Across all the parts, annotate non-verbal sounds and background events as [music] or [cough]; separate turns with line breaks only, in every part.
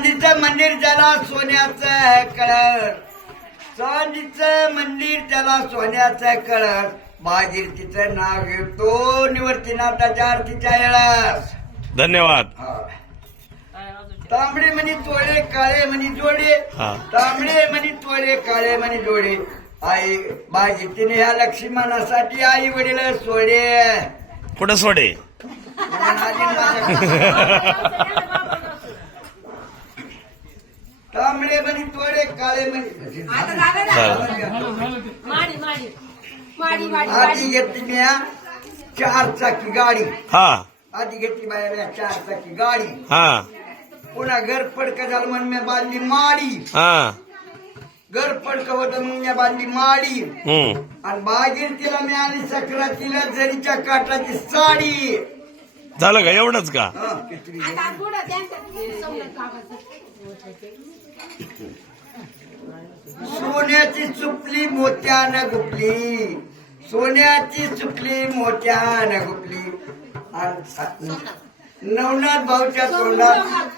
चांदीचं मंदिर त्याला सोन्याचं कळर. चांदीचं मंदिर त्याला सोन्याचं कळर. भागीरथीचं नाव घेतो निवर्तीनाथाच्या आरतीच्या येळास
धन्यवाद.
तांबडे म्हणी तोडे काळे म्हणी जोडे. तांबडे म्हणी तोडे काळे म्हणी जोडे. आई भागीरथीने ह्या लक्ष्मणासाठी आई वडील सोडे.
कुठं सोडे? [laughs] [laughs]
तांबडे म्हणी तोडे काळे म्हणी.
माडी माडी. माडी माडी
आधी घेतली मी चार चाकी गाडी.
हा.
आधी घेतली बाया चार चाकी गाडी.
हा.
पुन्हा घर पडक झालं म्हणून मी बांधली माडी.
हा.
घर पडक होतं म्हणून मी बांधली माडी.
हम्म.
आणि बागेर तिला मिळाली सक्रातीला जरीच्या काठाची साडी.
झालं का? एवढंच का.
सोन्याची चुपली मोत्यानं गुपली. सोन्याची चुपली मोत्यानं गुपली. नवनाथ भाऊच्या तोंडात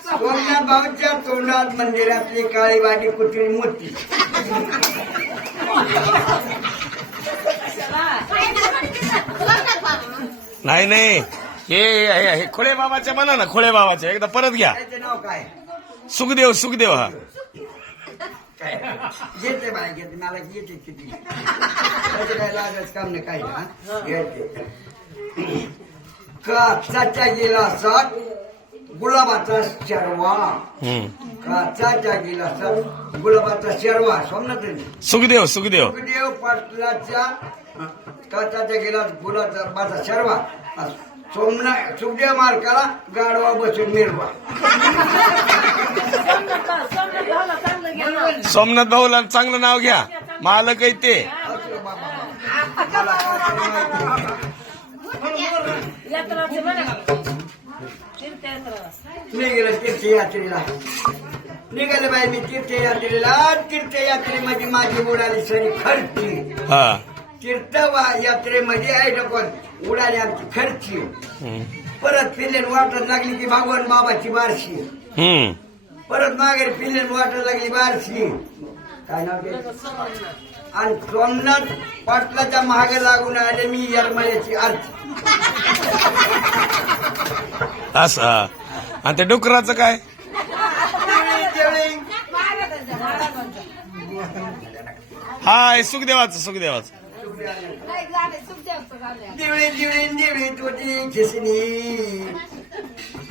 सोमनाथ भाऊच्या तोंडात मंदिरातली काळी वाटी कुठली मोती?
नाही नाही. हे हे- खोळे बाबाच्या म्हणा ना खोळे बाबाच्या. एकदा परत घ्या.
त्याचे नाव काय?
सुखदेव सुखदेव हा.
काय? घेते बाय घेते. मला येते किती त्याचं काय लागायचं काम नाही काय हा? घेते काचाच्या गिलासात गुलाबाचा शर्वा.
हम्म.
काचाच्या गिलासात गुलाबाचा शर्वा. सोमनाथ
सुखदेव सुखदेव.
सुखदेव पाटलाच्या काचाच्या गिलास गुलाबाचा शर्वा. सोमनाथ सुखदेव मार्काला गाडवा बसून मिरवा.
सोमनाथ भाऊला चांगलं
नाव घ्या. मालक आहे ते.
तीर्थयात्रेला. निघालं बाई मी तीर्थयात्रेला. तीर्थयात्रेमध्ये माझी उडाली सरी खर्ची
हा.
तीर्थ यात्रेमध्ये आहे ना पण उडाली आमची खर्ची. परत पिल्लेन वाटत लागली की भगवान बाबाची बारशी. परत मागे पिल्लेन वाटत लागली बारशी. काय नाव? आणि सोमनाथ पाटलाच्या मागे लागून आले मी यरमळ्याची आरती.
असं. आणि ते डुकराचं काय?
देवळी, देवळी.
हा हे सुखदेवाचं सुखदेवाचं.
नाही, झाले, सुखदेवचं झाले.
दिवळी दिवळी दिवळी तुझी खिसणी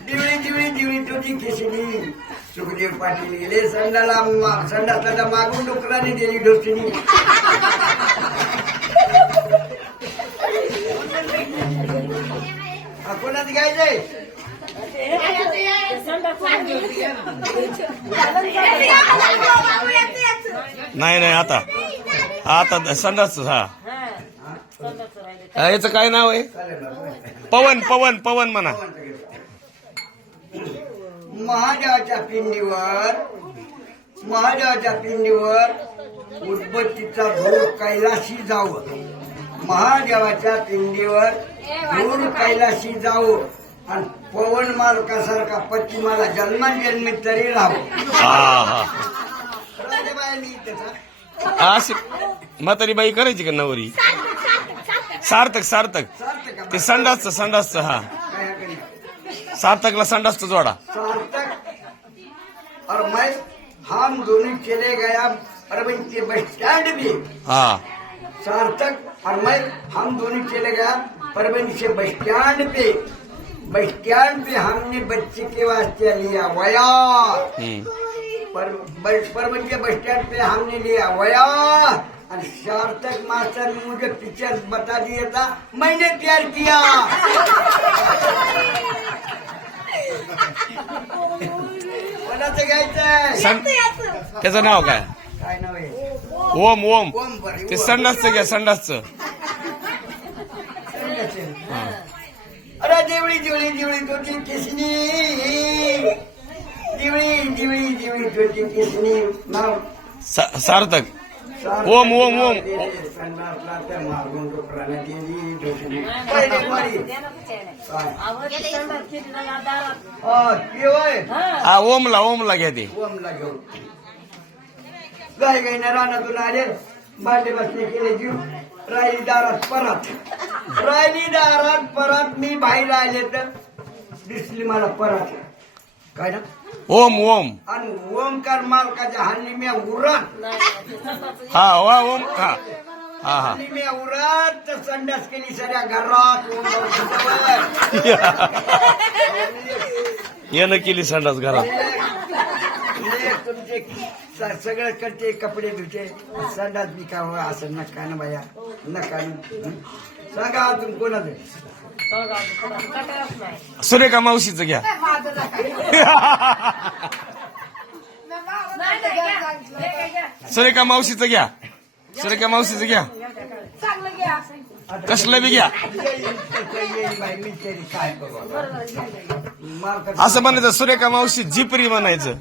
दिवळी दिवळी दिवळी तुझी खिसणी सुखदेव पाटील गेले संडाला मा- संडासाला मागून डुकराने दिली ढोसणी हा, कोणाचं घ्यायचंय
नाही नाही आता आता संडास हा हा, याचं काय नाव आहे. पवन पवन पवन म्हणा.
महादेवाच्या पिंडीवर महादेवाच्या पिंडीवर उदबत्तीचा धूर कैलाशी जावं. महादेवाच्या पिंडीवर धूर कैलाशी जावं. आणि पवन मालकासारखा पती मला जन्माजन्मी तरी राहावं
हा हा.
राजाबाई मी त्याचा
अशी म्हातारी बाई करायची का नवरी? सार्थक सार्थक.
का?
ते संडासचं संडासचं हा. सार्थकला संडासचं जोडा.
सार्थक. और मैं हम दोनों चले गया अरविंद के बस स्टैंड भी
हा.
सार्थक और मैं हम दोनों चले गया परवनी से बस स्टैंड पे बस स्टैंड पे हमने बच्चे के वास्ते लिया वया.
हम्म.
पर बस- परवनी के बस स्टैंड पे हमने लिया वया. और सार्थक मास्टर ने मुझे पिक्चर बता दिया था मैंने प्यार किया। कोणाचं
त्याचं नाव काय?
काय नाव आहे?
ओम ओम.
ओम बरे
ते संडासचं घ्या संडासचं.
अरे दिवळी दिवळी दिवळी तुझी किसनी. दिवळी दिवळी दिवळी तुझी किसनी.
सा- सार्थक. ओम, ओम, ओम.
हा, होय.
हा ओमला ओमला घ्या ते
ओमला घेऊन गाय गायनं रानातून आले भांडे बसले केले जीव राहिली दारात परत राहिली दारात परत मी बाहेर आले तर दिसली मला परत काय ना
ओम ओम
आणि ओमकार मालकाच्या हल्ली मी उरात
हा वा ओम हा हा हा
हल्ली मी उरात तर संडास केली सगळ्या घरात ओम
केली संडास घरात
तुमचे स- सगळं करते कपडे धुते संडास बी का हो असं नका ना बाया नका ना. हं? सांगा अजून कोणाचं
सुरेखा मावशीचं घ्या. सुरेखा मावशीचं घ्या. सुरेखा मावशीचं घ्या.
चांगलं घ्या.
कसलं बी घ्या. असं म्हणायचं सुरेखा मावशी जिपरी म्हणायचं.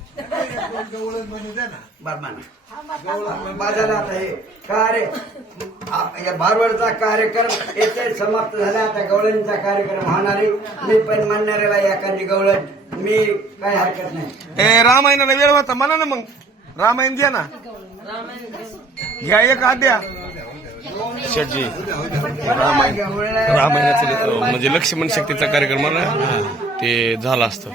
हे कार्य या भारवडचा कार्यक्रम येथे समाप्त झाला आता गवळणचा कार्यक्रम होणार आहे मी पण म्हणणार आहे बाई एखादी गवळण मी काय हरकत नाही
ए रामायणाला वेळ होता म्हणा ना मग. रामायण घ्या ना. घ्या एक आद्या. शेटजी रामायण रामायणाचं म्हणजे लक्ष्मण शक्तीचा कार्यक्रम आहे ना? ते झाला असतं.